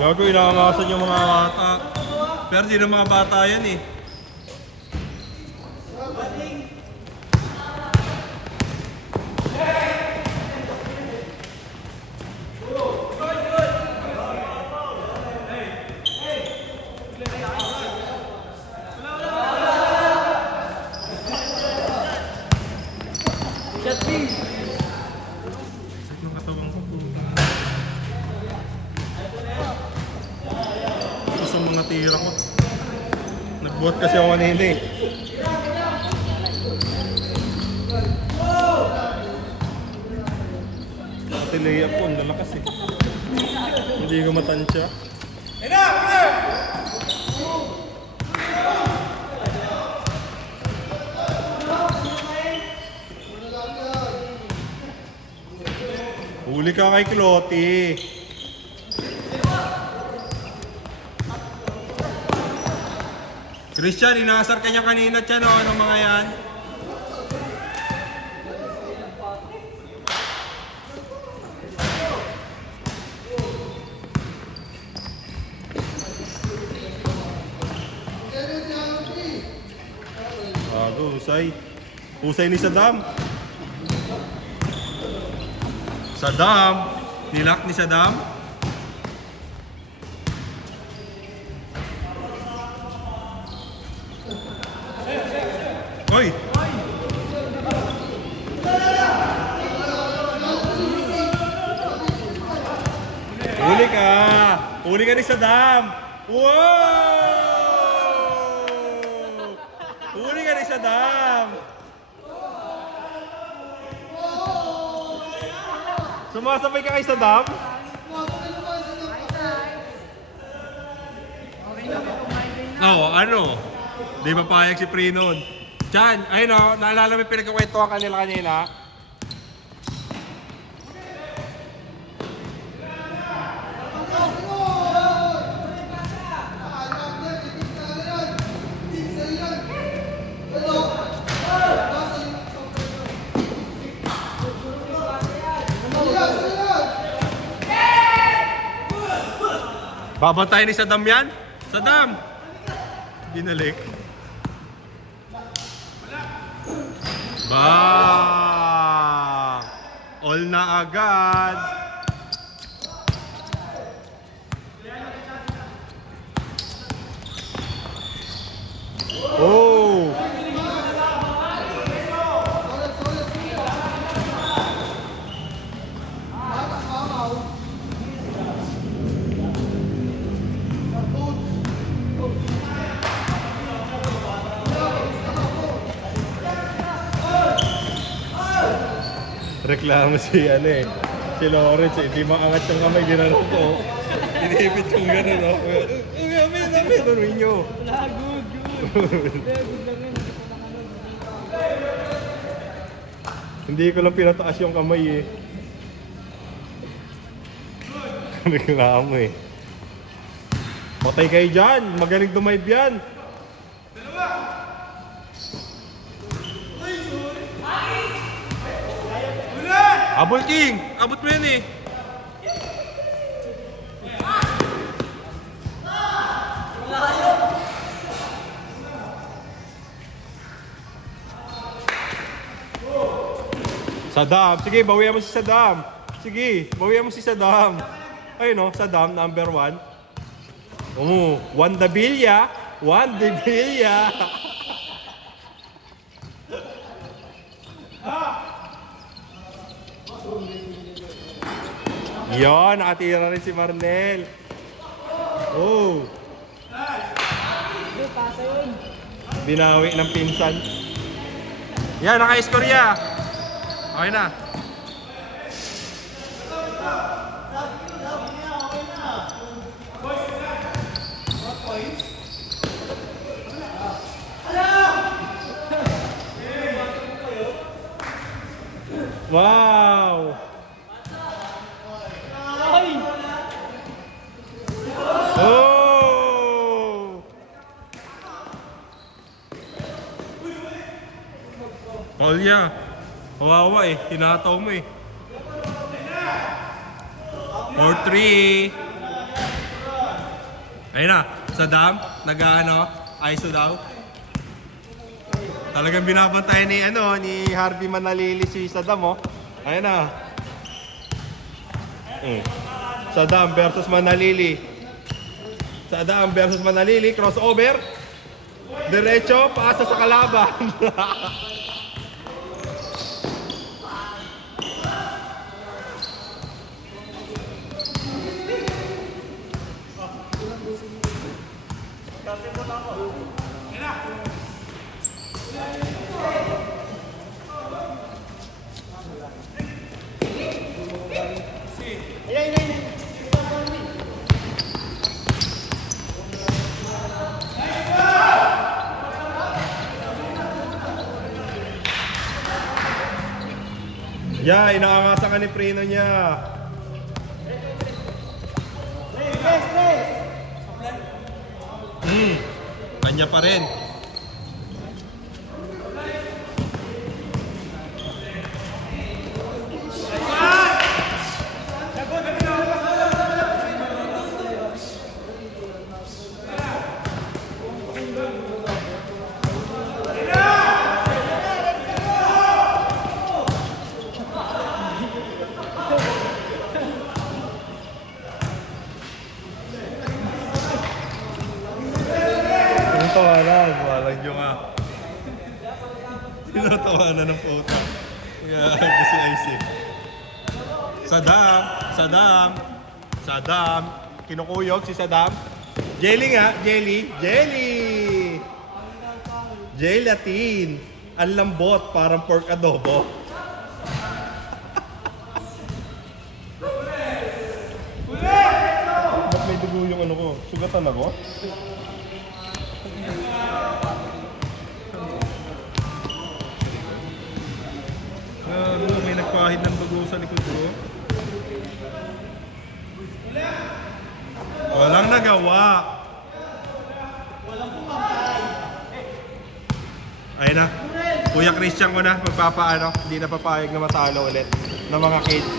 Gago, inaangasan yung mga bata. Pero di na mga bata yan eh. Sakit yung katawan ko po. Sa mga tira ko. Nagbuhat kasi ako kanina eh. Pati layup ko, ang lalakas eh. Hindi ko matansya. Huli ka kay Clotty. Christian, inasar ka niya kanina dyan, oh. Ano mga yan? Bago, husay. Husay ni Saddam. Saddam. Nilak ni Saddam. Hoy! Huli ka! Huli ka ni Saddam! Wow! Huli ka ni Saddam! Sumasabay ka kay Saddam? Oo, ano? Di ba payag si Pre nun? Diyan, ayun o, naalala mo yung pinagkakwentuhan kanila kanina? Babantayan ni Saddam yan? Saddam! Binalik. Bang! All na agad. Oh! Reklamo si ano eh. Si Lawrence eh. Di maangat yung kamay. Ginanong ko. Inipit yung gano'n. Kami. Tunuin nyo. Wala, good. Hindi ko lang pinataas yung kamay eh. Reklamo eh. Patay kayo dyan. Magaling dumayb yan. Abol King! Abot mo yan eh! Saddam! Sige, bawian mo si Saddam! Sige, bawian mo si Saddam! Ayun no, Saddam, number 1. Juan Davilla! Juan Davilla! Yon, nakatira rin si Marnel. Oh. Binawi ng pinsan. Yan, naka-score ya. Okay na. Wow. Oh! Olya. Kawawa eh. Tinataw mo eh. 4-3. Ayun na. Saddam. Nag-ano. ISO daw. Talagang binabantay ni Harvey Manalili si Saddam, oh. Ayun na. Saddam versus Manalili. Saddam versus Manalili. Crossover. Diretso. Pasa sa kalaban. Yeah, inaangasan ka ni Prino niya. Kanya pa rin. Tawanan, walang nyo nga. Tinatawanan ng puta. Kaya si IC. Saddam. Kinukuyog si Saddam. Jelly nga, jelly. Gelatin. Ang lambot, parang pork adobo. Ba't may dugo yung ano ko? Sugatan ako? May nagpahid ng bago sa likod ko. Walang nagawa. Ayun na. Kuya Christian ko na. Magpapaano. Hindi na papayag na matalo ulit ng mga kids.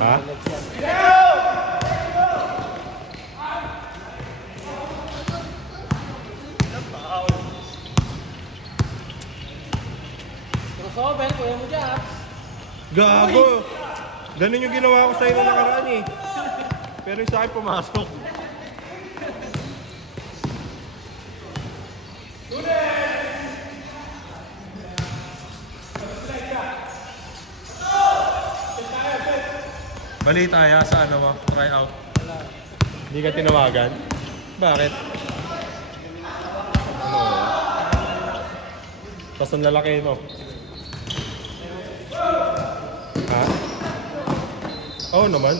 Ha? Crossover, kuya mo dyan. Gago! Ganun yung ginawa ko sa'yo na nakaraan eh. Pero yung sa'yo pumasok. Balita ya sa ano mo? Try out. Hindi ka tinawagan? Bakit? Ano? Tapos ang lalaki no? Ha? Oo naman.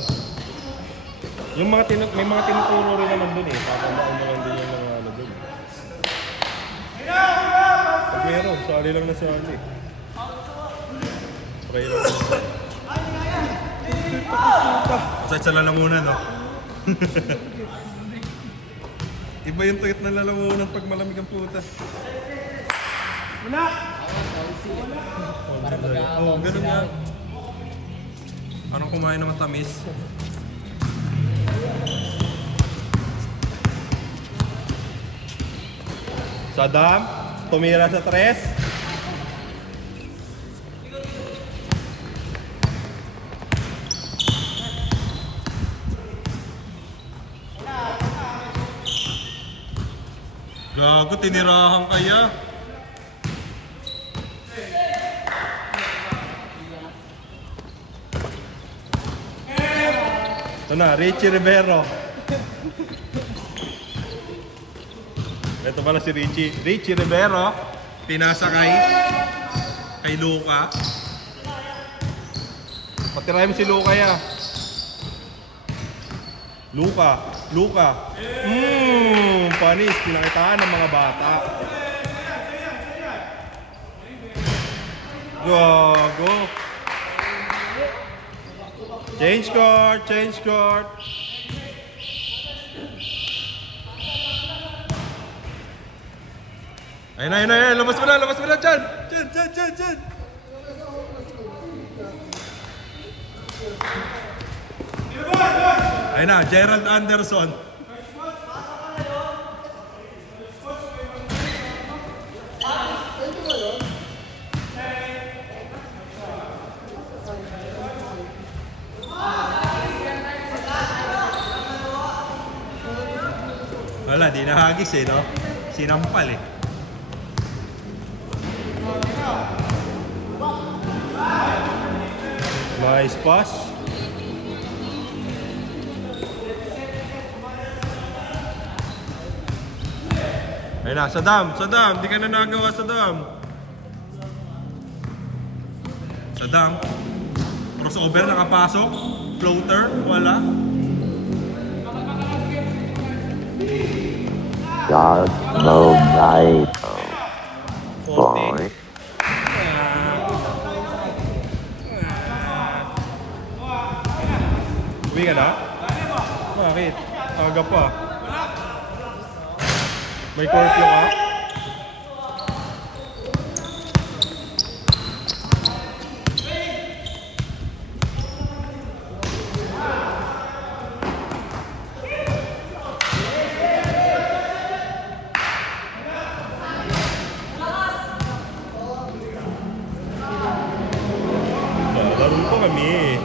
Yung mga may mga tinuturo rin naman dun eh. Tatandaan naman din yung mga ano dun. Pag meron, sali lang na si Ali. Try lang. Kahit sa lalamunan, no? Iba yung tuyot na lalamunan pag malamig ang puta. Wala! Oo, ganun nga. Anong kumain ng matamis? Saddam, tumira sa 3. Gago, tinirahan kaya. Ito na, Richie Rivero. Ito pala si Richie. Richie Rivero. Pinasa kay Luka. Patirahin mo si Luka ya. Luka. Panis. Pinakitaan ng mga bata. Gago. Change court, change court. Ayun. Labas mo na dyan. Dyan. Ayun na, Gerald Anderson. Wala, di nahagis eh, no? Sinampal eh. Nice pass. Ayun na, Saddam, di ka na nagawa, Saddam, crossover, nakapasok, floater, wala. God mode night. 40. Boy. Uwi ka na? Bakit? Aga pa. May curfew ka? Laro pa kami.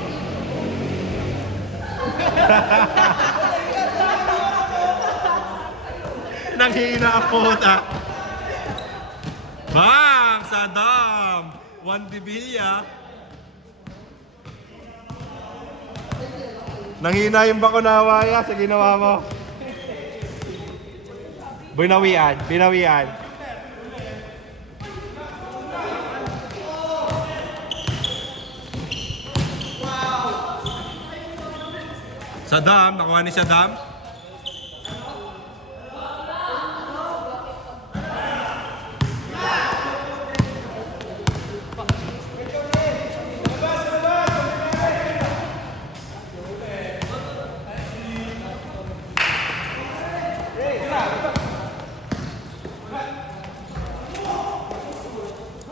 Nanghihina ang puta. Bang! Saddam! Juan de Villa. Nanghina yung bakunawaya sa ginawa mo. Binawian. Saddam, nakuha ni Saddam.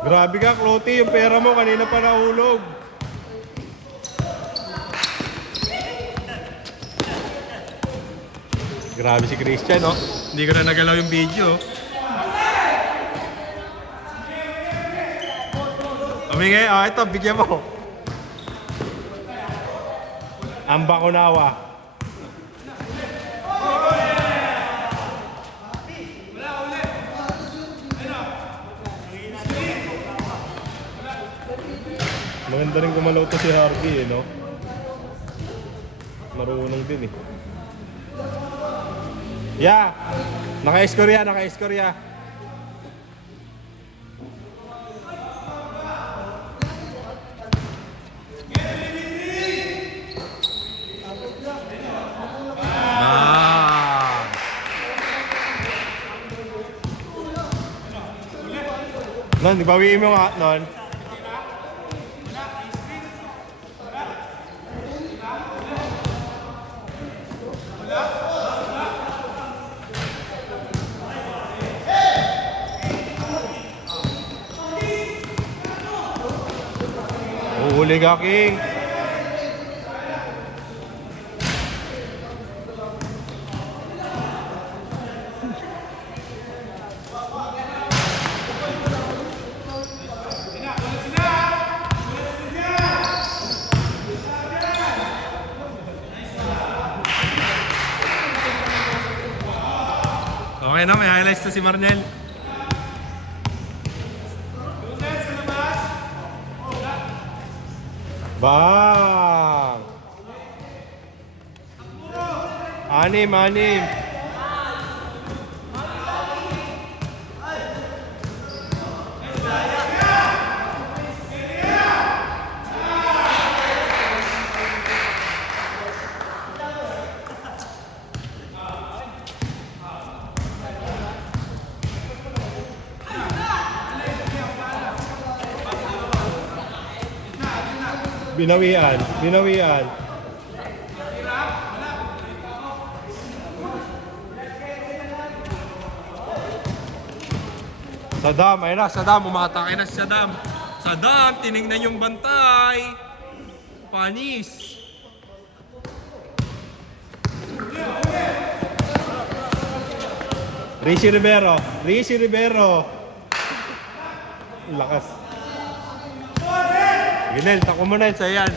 Grabe ka, Clotty, yung pera mo kanina pa nahulog. Grabe si Christian, no? Hindi ko na nagalaw yung video. Humingi, ito, bigyan mo. Ang bakunawa. Maganda rin gumalaw to si Harvey, eh, no? Marunong din, eh. Yeah! Naka-score ya. Ah! Non, bawiin mo nga, Non. Huli ka, King. Okay na, may highlights na si Marnel. Bang! Anim. Binawian. Saddam, ayun na, Saddam, umatake na si Saddam. Saddam, tinignan yung bantay. Panis. Rishi Rivero. Rishi Rivero. Lakas. Ginel, tako mo na yun sa yan.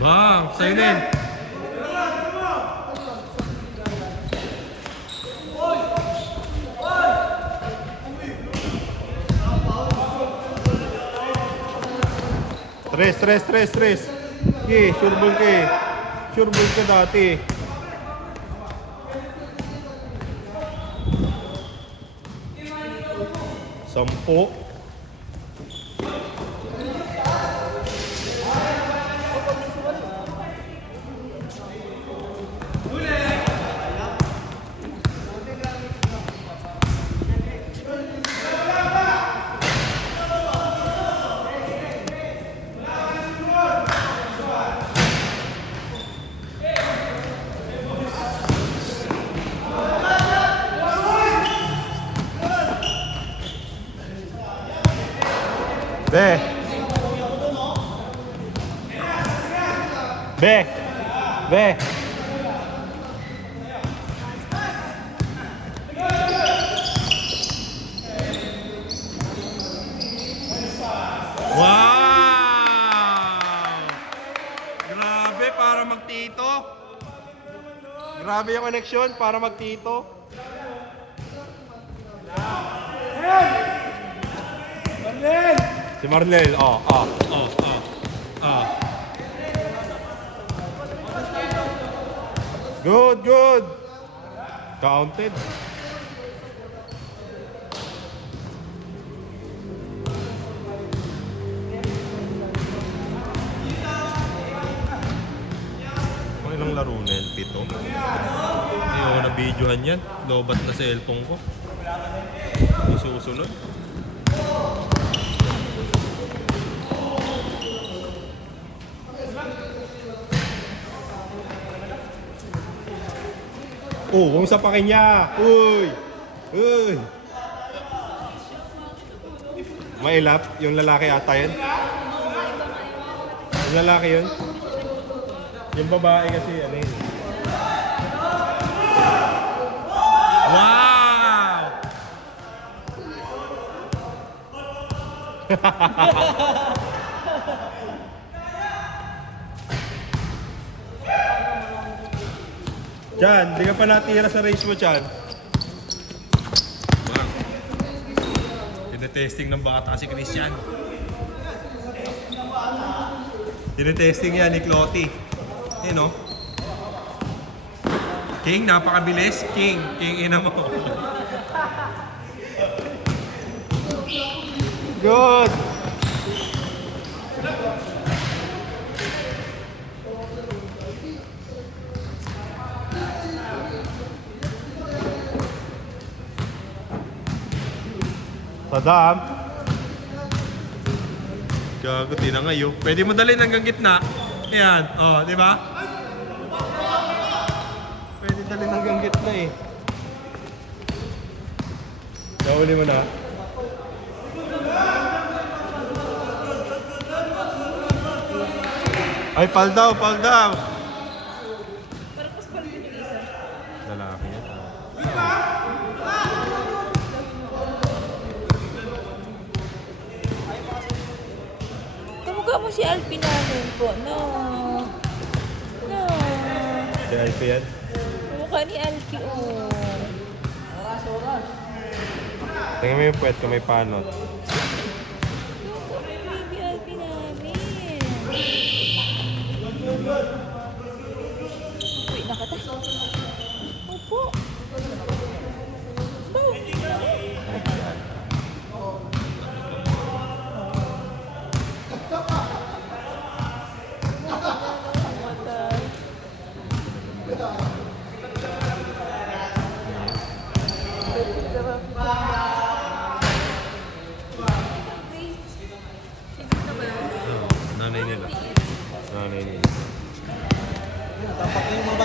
Bang, sa'yo na yun. Tres. Okay, sure ball ka eh. Sure ball ka dati. Sampo. Be. Wow! Grabe, para magtito. Grabe yung connection para magtito. Si Marlel, Good. Counted. Ang ilang laro na yan, 7. Ayoko na videohan yan. Lobat na sa cellphone ko. Susunod. Oh, huwag sa pakin niya. Uy! Mailap, yung lalaki ata yun. Yung lalaki yun. Yung babae kasi, ano yun. Wow! Chan, di ka pa natira sa race mo, Chan. Wow. Tinetesting ng bata si Christian. Tinetesting yan ni Clotty. Eh, no? King, napakabilis. King, ina mo. Good! Saddam. Gago, tinangayo. Pwede mo dalhin hanggang gitna. Ayan, di ba? Pwede dalhin hanggang gitna eh. Nahuli mo na. Ay, pal daw. Lalaki yan. Kamukha mo si Alpin namin po. No. Si Alfie yan. Kamukha ni Alpi, oh. Tingnan mo yung puwet kung may panot. Kamukha mo yung baby Alpin namin. Uy, nakatay. Opo. Nanay nila. Nanay nila. Tapak na yung mga